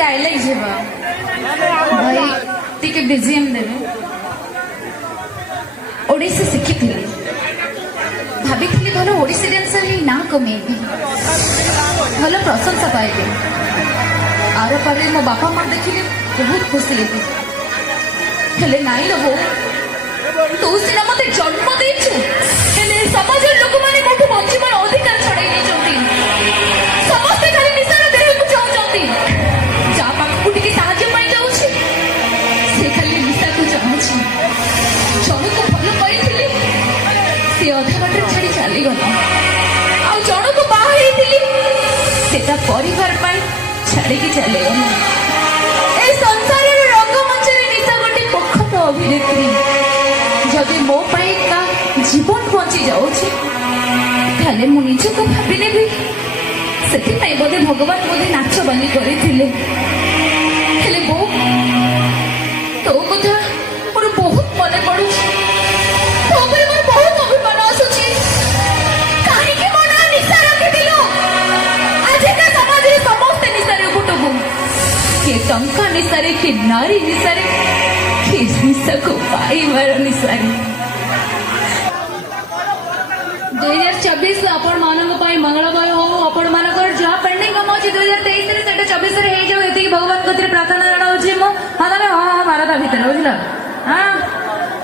Dialogue जेवा भाई टिके बीजीएम देवे ओडिसी शिखिथिली भाविथिली भलो ओडिसी डांसर ही ना कमेबी भलो प्रशंसा पाइबे आर पारे मो बापा मां देखिले बहुत खुशी हेबे हेले नाइ लो तू सिना मते जन्म देछु हेले समाज लोक माने मोठु बंचिबार अधिकार छड़ाई नै जंती समस्त खाली निसार देह को चाउ जंती जा पाखु टिके साहाय्य पाई जाउछि से खाली निसा को चाहुछि जण को भलो पाइथिली से अधा बाटर छाड़ी चली गला आ जण को बाहा हेतिली सेटा परिवार पाई छाड़ी के चले गला ए संसार रे रंगमंच रे निसा गोटी पखत अभिनेत्री जदि मो पाई का जीवन बंची जाउछि ताले मु निजको भाबी नेबी सेति पाई बोधे भगवान बोधे नाच बनी करिथिले हेले बो तो कथा मोर बहुत मने पडुछि तो पर मोर बहुत अभिमान आसुछि काहे के मन निशा रखिथिलो आज का समाज रे समस्त निशा रे गुटबु के टंका निशा रे के नारी निशा रे के निशा को पाई मार निशा रे 2024 आपण मानव पाई मंगलमय हो आपण मानकर जहा पेंडिंग काम अछि 2023 रे सेटा 24 रे हे जाऊ एति भगवान कतिर प्रार्थना जणाउछि मो हां मारा ता भीतर बुझला हां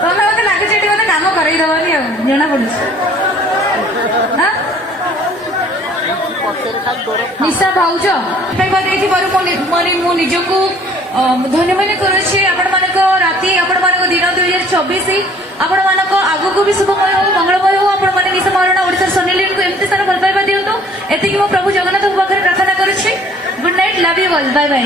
तमे मते लागे छेटी मते काम करई दबनी आ जणा पडुछि हां निशा भाउज पे बदेछि पर मो निजको धन्य मन करुछि आपण मानको राती आपण मानको दिन 2024 आपण मानको आगु को भी शुभमय हो मंगलमय हो आपण माने निशा मरण ओडिसा सोनेलिन को एमती सारा भल पाइबा दियंतो एति कि मो प्रभु जगन्नाथ पाखरे प्रार्थना करुछि good night love you all bye bye.